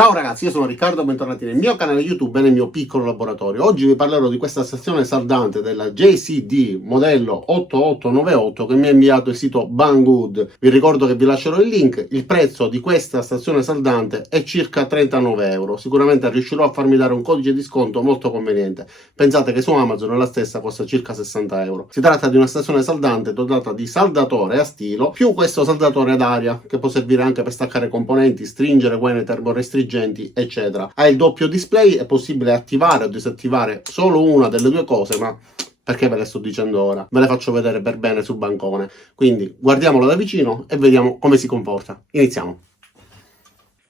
Ciao ragazzi, io sono Riccardo, bentornati nel mio canale YouTube e nel mio piccolo laboratorio. Oggi vi parlerò di questa stazione saldante della JCD modello 8898 che mi ha inviato il sito Banggood. Vi ricordo che vi lascerò il link. Il prezzo di questa stazione saldante è circa 39 euro. Sicuramente riuscirò a farmi dare un codice di sconto molto conveniente. Pensate che su Amazon la stessa costa circa 60 euro. Si tratta di una stazione saldante dotata di saldatore a stilo più questo saldatore ad aria che può servire anche per staccare componenti, stringere guaine termorestringenti, eccetera. Ha il doppio display, è possibile attivare o disattivare solo una delle due cose, ma perché ve le sto dicendo ora? Ve le faccio vedere per bene sul bancone. Quindi guardiamolo da vicino e vediamo come si comporta. Iniziamo.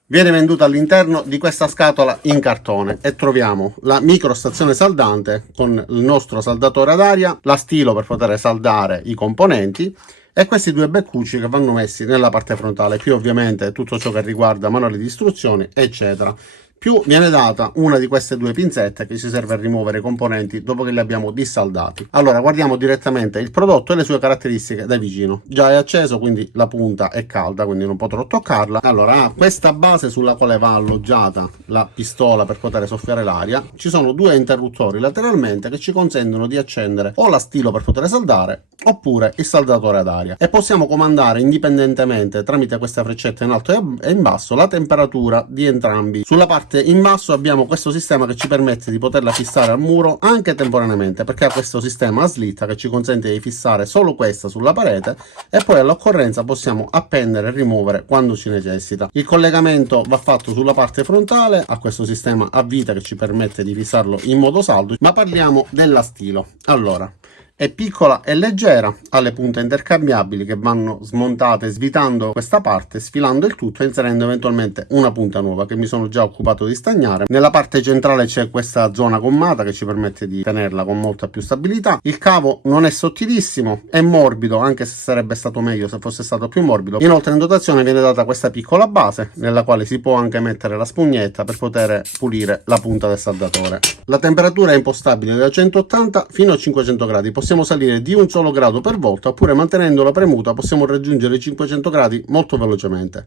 Viene venduta all'interno di questa scatola in cartone e troviamo la microstazione saldante con il nostro saldatore ad aria, la stilo per poter saldare i componenti e questi due beccucci che vanno messi nella parte frontale. Qui ovviamente tutto ciò che riguarda manuali di istruzioni eccetera. Più viene data una di queste due pinzette che ci serve a rimuovere i componenti dopo che li abbiamo dissaldati. Allora guardiamo direttamente il prodotto e le sue caratteristiche da vicino. Già è acceso, quindi la punta è calda, quindi non potrò toccarla. Allora ha questa base sulla quale va alloggiata la pistola per poter soffiare l'aria. Ci sono due interruttori lateralmente che ci consentono di accendere o la stilo per poter saldare oppure il saldatore ad aria, e possiamo comandare indipendentemente tramite queste freccette in alto e in basso la temperatura di entrambi. Sulla parte in basso abbiamo questo sistema che ci permette di poterla fissare al muro anche temporaneamente, perché ha questo sistema a slitta che ci consente di fissare solo questa sulla parete e poi all'occorrenza possiamo appendere e rimuovere quando ci necessita. Il collegamento va fatto sulla parte frontale a questo sistema a vita che ci permette di fissarlo in modo saldo, ma parliamo della stilo. Allora, è piccola e leggera, ha le punte intercambiabili che vanno smontate svitando questa parte, sfilando il tutto e inserendo eventualmente una punta nuova che mi sono già occupato di stagnare. Nella parte centrale c'è questa zona gommata che ci permette di tenerla con molta più stabilità. Il cavo non è sottilissimo, è morbido, anche se sarebbe stato meglio se fosse stato più morbido. Inoltre in dotazione viene data questa piccola base nella quale si può anche mettere la spugnetta per poter pulire la punta del saldatore. La temperatura è impostabile da 180 fino a 500 gradi. Possiamo salire di un solo grado per volta, oppure mantenendola premuta possiamo raggiungere i 500 gradi molto velocemente.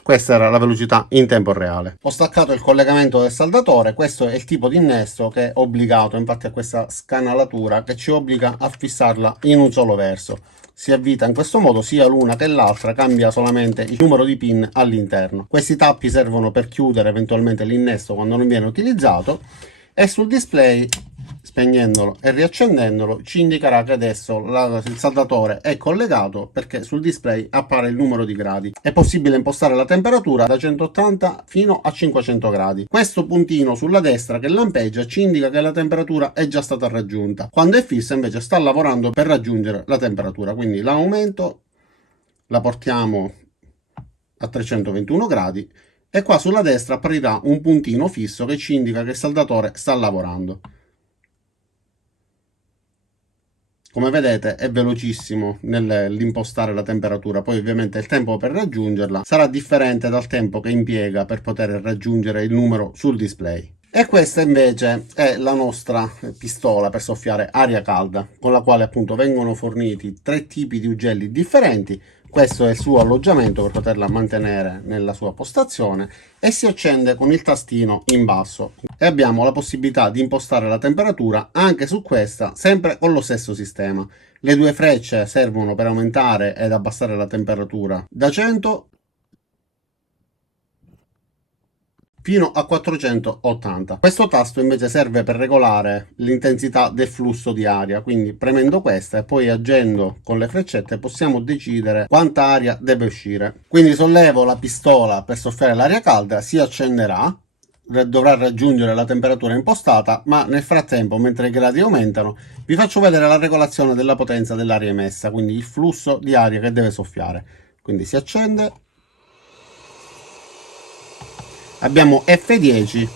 Questa era la velocità in tempo reale. Ho staccato il collegamento del saldatore. Questo è il tipo di innesto che è obbligato, infatti a questa scanalatura che ci obbliga a fissarla in un solo verso. Si avvita in questo modo, sia l'una che l'altra, cambia solamente il numero di pin all'interno. Questi tappi servono per chiudere eventualmente l'innesto quando non viene utilizzato, e sul display, spegnendolo e riaccendendolo, ci indicherà che adesso il saldatore è collegato, perché sul display appare il numero di gradi. È possibile impostare la temperatura da 180 fino a 500 gradi. Questo puntino sulla destra che lampeggia ci indica che la temperatura è già stata raggiunta. Quando è fissa invece sta lavorando per raggiungere la temperatura, quindi l'aumento, la portiamo a 321 gradi e qua sulla destra apparirà un puntino fisso che ci indica che il saldatore sta lavorando. Come vedete è velocissimo nell'impostare la temperatura, poi ovviamente il tempo per raggiungerla sarà differente dal tempo che impiega per poter raggiungere il numero sul display. E questa invece è la nostra pistola per soffiare aria calda, con la quale appunto vengono forniti 3 tipi di ugelli differenti. Questo è il suo alloggiamento per poterla mantenere nella sua postazione, e si accende con il tastino in basso, e abbiamo la possibilità di impostare la temperatura anche su questa, sempre con lo stesso sistema. Le due frecce servono per aumentare ed abbassare la temperatura da 100 fino a 480. Questo tasto invece serve per regolare l'intensità del flusso di aria, quindi premendo questa e poi agendo con le freccette possiamo decidere quanta aria deve uscire. Quindi sollevo la pistola per soffiare l'aria calda, si accenderà, dovrà raggiungere la temperatura impostata, ma nel frattempo, mentre i gradi aumentano, vi faccio vedere la regolazione della potenza dell'aria emessa, quindi il flusso di aria che deve soffiare. Quindi si accende, abbiamo F10,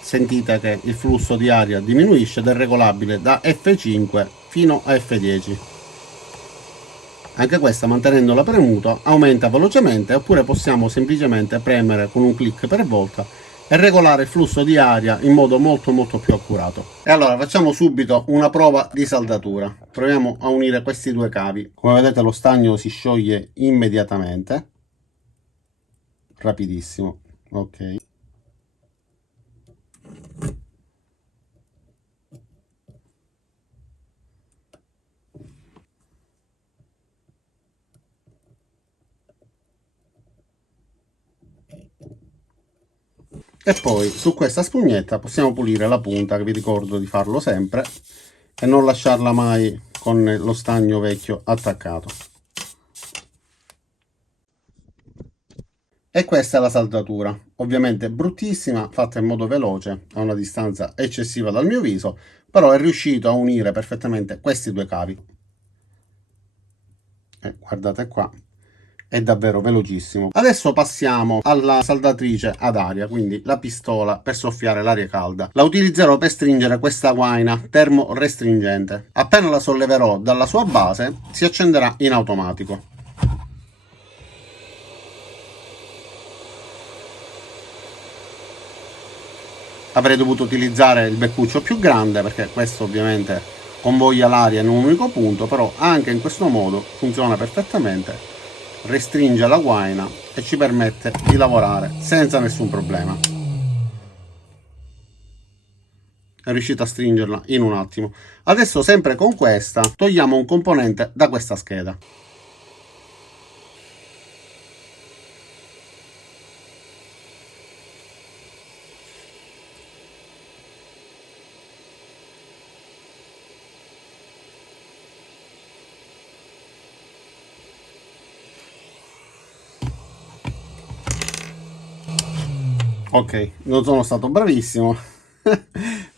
sentite che il flusso di aria diminuisce ed è regolabile da F5 fino a F10. Anche questa, mantenendola premuta, aumenta velocemente, oppure possiamo semplicemente premere con un clic per volta e regolare il flusso di aria in modo molto più accurato. E allora facciamo subito una prova di saldatura. Proviamo a unire questi due cavi. Come vedete lo stagno si scioglie immediatamente, rapidissimo. Ok. E poi su questa spugnetta possiamo pulire la punta, che vi ricordo di farlo sempre e non lasciarla mai con lo stagno vecchio attaccato. E questa è la saldatura, ovviamente bruttissima, fatta in modo veloce, a una distanza eccessiva dal mio viso, però è riuscito a unire perfettamente questi due cavi. Guardate qua, è davvero velocissimo. Adesso passiamo alla saldatrice ad aria, quindi la pistola per soffiare l'aria calda. La utilizzerò per stringere questa guaina termorestringente. Appena la solleverò dalla sua base si accenderà in automatico. Avrei dovuto utilizzare il beccuccio più grande perché questo ovviamente convoglia l'aria in un unico punto, però anche in questo modo funziona perfettamente, restringe la guaina e ci permette di lavorare senza nessun problema. È riuscito a stringerla in un attimo. Adesso sempre con questa togliamo un componente da questa scheda. Ok, non sono stato bravissimo,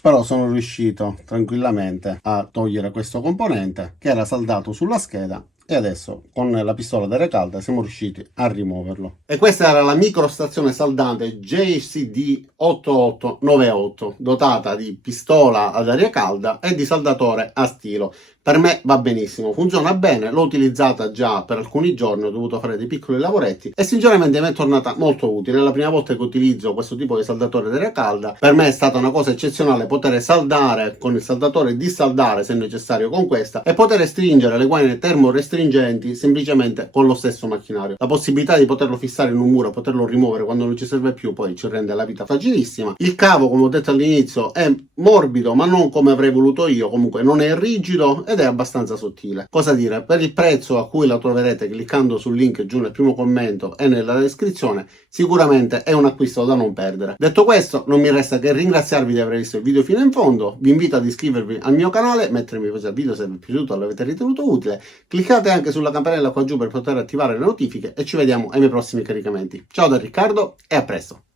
però sono riuscito tranquillamente a togliere questo componente che era saldato sulla scheda e adesso con la pistola d'aria calda siamo riusciti a rimuoverlo. E questa era la microstazione saldante JCD 8898, dotata di pistola ad aria calda e di saldatore a stilo. Per me va benissimo, funziona bene, l'ho utilizzata già per alcuni giorni, ho dovuto fare dei piccoli lavoretti e sinceramente mi è tornata molto utile. È la prima volta che utilizzo questo tipo di saldatore d'aria calda, per me è stata una cosa eccezionale poter saldare con il saldatore e dissaldare se necessario con questa e poter stringere le guaine termorestringenti semplicemente con lo stesso macchinario. La possibilità di poterlo fissare in un muro, poterlo rimuovere quando non ci serve più, poi ci rende la vita facilissima. Il cavo, come ho detto all'inizio, è morbido ma non come avrei voluto io, comunque non è rigido ed è abbastanza sottile. Cosa dire? Per il prezzo a cui la troverete cliccando sul link giù nel primo commento e nella descrizione, sicuramente è un acquisto da non perdere. Detto questo, non mi resta che ringraziarvi di aver visto il video fino in fondo, vi invito ad iscrivervi al mio canale, mettere mi piace al video se vi è piaciuto o l'avete ritenuto utile, cliccate anche sulla campanella qua giù per poter attivare le notifiche e ci vediamo ai miei prossimi caricamenti. Ciao da Riccardo e a presto!